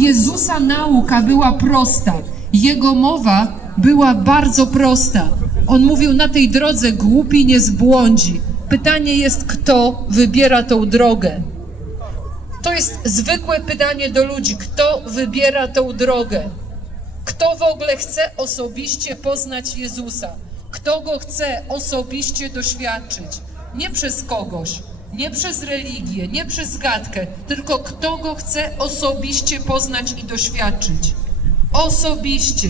Jezusa nauka była prosta, Jego mowa była bardzo prosta. On mówił, na tej drodze głupi nie zbłądzi. Pytanie jest, kto wybiera tą drogę. To jest zwykłe pytanie do ludzi, kto wybiera tą drogę. Kto w ogóle chce osobiście poznać Jezusa? Kto go chce osobiście doświadczyć? Nie przez kogoś, nie przez religię, nie przez gadkę, tylko kto go chce osobiście poznać i doświadczyć. Osobiście,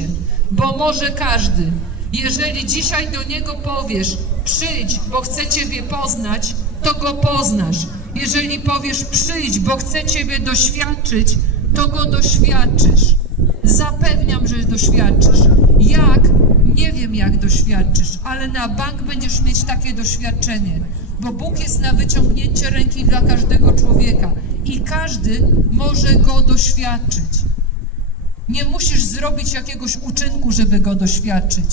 bo może każdy. Jeżeli dzisiaj do niego powiesz, przyjdź, bo chcę Ciebie poznać, to go poznasz. Jeżeli powiesz, przyjdź, bo chcę Ciebie doświadczyć, to go doświadczysz. Zapewniam, że doświadczysz. Jak? Doświadczysz, ale na bank będziesz mieć takie doświadczenie, bo Bóg jest na wyciągnięcie ręki dla każdego człowieka i każdy może go doświadczyć. Nie musisz zrobić jakiegoś uczynku, żeby go doświadczyć.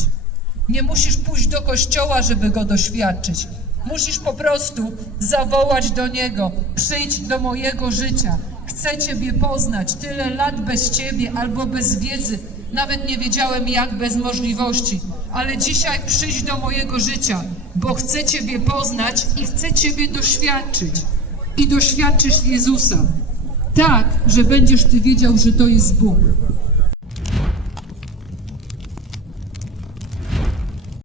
Nie musisz pójść do kościoła, żeby go doświadczyć. Musisz po prostu zawołać do niego: przyjdź do mojego życia. Chcę Ciebie poznać. Tyle lat bez Ciebie albo bez wiedzy. Nawet nie wiedziałem, jak bez możliwości. Ale dzisiaj przyjdź do mojego życia, bo chcę Ciebie poznać i chcę Ciebie doświadczyć. I doświadczysz Jezusa. Tak, że będziesz Ty wiedział, że to jest Bóg.